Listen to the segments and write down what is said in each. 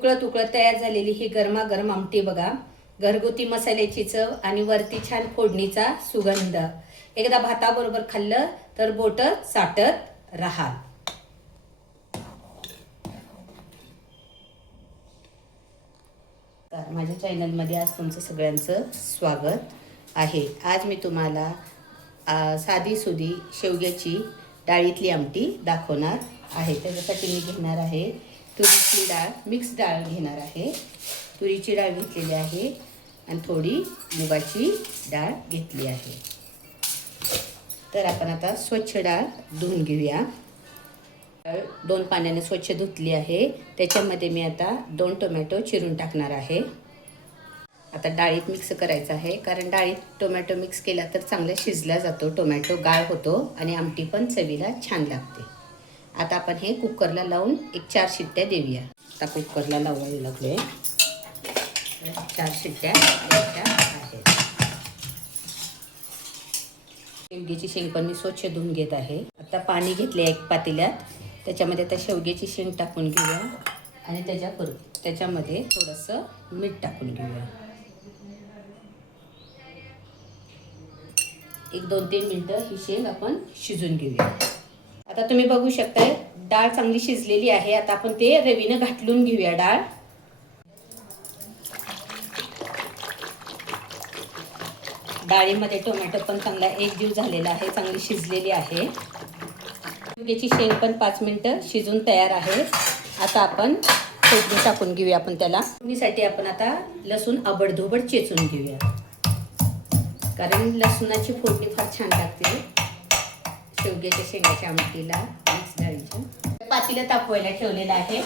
उकळत उकळत तयार झालेली ही गरमागरम आमटी बघा. घरगुती मसाल्याची चव आणि वरती छान फोडणीचा सुगंध. एकदा भाताबरोबर खाल्लं तर बोट चाटत राहाल. माझ्या चॅनलमध्ये आज तुमचं सगळ्यांचं स्वागत आहे. आज मी तुम्हाला साधी सुधी शेवग्याची डाळीतली आमटी दाखवणार आहे. त्याच्यासाठी मी घेणार आहे तुरीची डाळ, मिक्स डाळ घेणार आहे. तुरीची डाळ घेतलेली आहे आणि थोडी मुगाची डाळ घेतली आहे. तर आपण आता स्वच्छ डाळ धुवून घेऊया. डाळ 2 पाण्याने स्वच्छ धुतली आहे. त्याच्यामध्ये मी आता 2 टोमॅटो चिरून टाकणार आहे. आता डाळीत मिक्स करायचं आहे, कारण डाळीत टोमॅटो मिक्स केला तर चांगला शिजला जातो. टोमॅटो गाळ होतो आणि आमटी पण चवीला छान लागते. आता आपण हे कुकरला लावून 4 शिट्ट्या देऊया. आता कुकरला लावायला लागलोय. 4 शिट्ट्या द्यायच्या आहेत. शेवग्याची शेंग पण मी स्वच्छ धुवून घेत आहे. आता पाणी घेतले 1 पातेल्यात. त्याच्यामध्ये आता शेवग्याची शेंग टाकून घेऊया आणि त्याच्यामध्ये थोडंसं मीठ टाकून घेऊया. 1-2-3 मिनटं ही शेंग आपण शिजून घेऊया. आता तुम्ही बघू शकताय डाळ चांगली शिजलेली आहे. आता आपण ते रवीनं घाटलून घेऊया डाळ. डाळीमध्ये टोमॅटो पण चांगला एकजीव झालेला आहे, चांगली शिजलेली आहे. शेवग्याची शेंग पण 5 मिनिटं शिजून तयार आहे. आता आपण फोडणी टाकून घेऊया. आपण त्याला फोडणीसाठी आपण आता लसूण आबडधोबड चेचून घेऊया, कारण लसूणाची फोडणी फार छान लागते शेवग्याच्या शेंगाच्या आमटीला मिक्स डाळीच्या. पातेलं तापवायला ठेवलेलं आहे.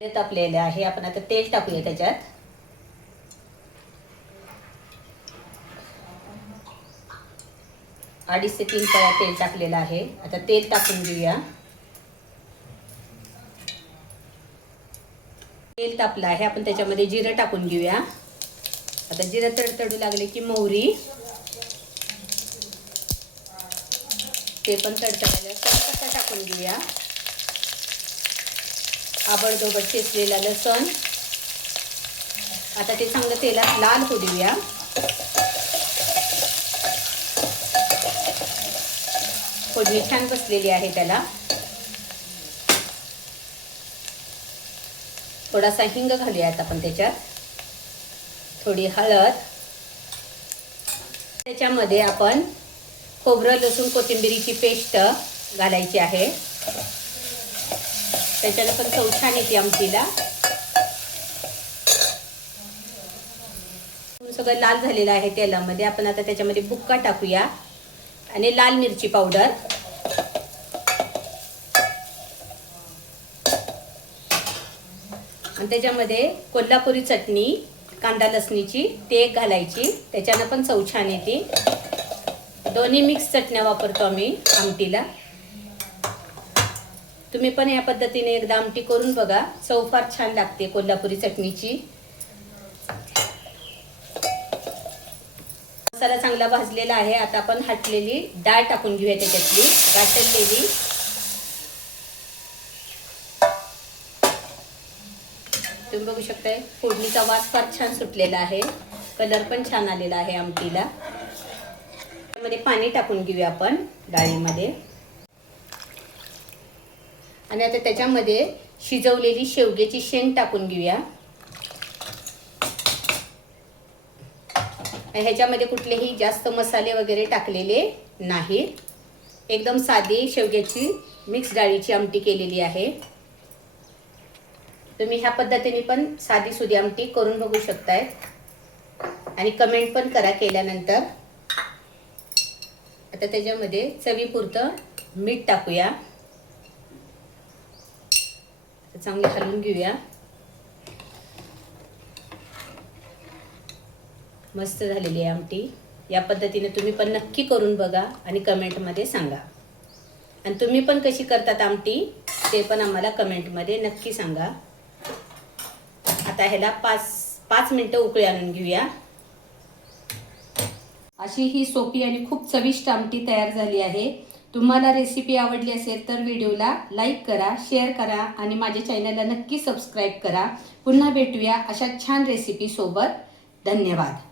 ते तापलेलं आहे. आपण आता तेल टाकूया त्याच्यात. अडीच ते 3 पळ्या तेल टाकलेलं आहे. आता तेल टाकून घेऊया. तेल तापलं आहे. आपण त्याच्यामध्ये जिरं टाकून घेऊया. आता जिरं तडतडू लागले की मोहरी, ते पण तडतडल्यावर कढीपत्ता टाकून घेऊया. आबडधोबड चेचलेला लसूण. आता ते चांगलं तेलात लाल होऊ देऊया. फोडणी छान बसलेली आहे त्याला. थोडासा हिंग घालूयात आपण त्याच्यात. थोडी हळद. त्याच्यामध्ये आपण खोबरं, लसूण, कोथिंबीरीची पेस्ट घालायची आहे. त्याच्यानं पण चव छान येते आमटीला. सगळं लाल झालेलं आहे तेलामध्ये. आपण आता त्याच्यामध्ये बुक्का टाकूया आणि लाल मिरची पावडर. आणि त्याच्यामध्ये कोल्हापुरी चटणी, कांदा लसणीची ते घालायची. त्याच्यानं पण चव छान येते. दोन्ही मिक्स चटण्या वापरतो आम्ही आमटीला. तुम्ही पण या पद्धतीने एकदा आमटी करून बघा. चव फार छान लागते कोल्हापुरी चटणीची. मसाला चांगला भाजलेला आहे. आता आपण हटलेली डाळ टाकून घेऊया त्याच्यातली, गाठलेली. तुम्ही बघू शकताय फोडणीचा वास फार छान सुटलेला आहे. कलर पण छान आलेला आहे आमटीला. त्यामध्ये पाणी टाकून घेऊया आपण डाळीमध्ये. आणि आता त्याच्यामध्ये शिजवलेली शेवग्याची शेंग टाकून घेऊया. ह्याच्यामध्ये कुठलेही जास्त मसाले वगैरे टाकलेले नाही. एकदम साधी शेवग्याची मिक्स डाळीची आमटी केलेली आहे. तुम्ही ह्या पद्धतीने पण साधी सुधी आमटी करून बघू शकताय आणि कमेंट पण करा केल्यानंतर. आता त्याच्यामध्ये चवीपुरतं मीठ टाकूया. चांगले हलवून घेऊया. मस्त झालेली आहे आमटी. या पद्धतीने तुम्ही पण नक्की करून बघा आणि कमेंटमध्ये सांगा. आणि तुम्ही पण कशी करतात आमटी ते पण आम्हाला कमेंटमध्ये नक्की सांगा. आता ह्याला 5 मिनिटं उकळी आणून घेऊया. अशी ही सोपी आणि खूप चविष्ट आमटी तयार झाली आहे. तुम्हाला रेसिपी आवडली असेल तर व्हिडिओला लाईक करा, शेअर करा आणि माझ्या चॅनलला नक्की सबस्क्राईब करा. पुन्हा भेटूया अशा छान रेसिपीसोबत. धन्यवाद.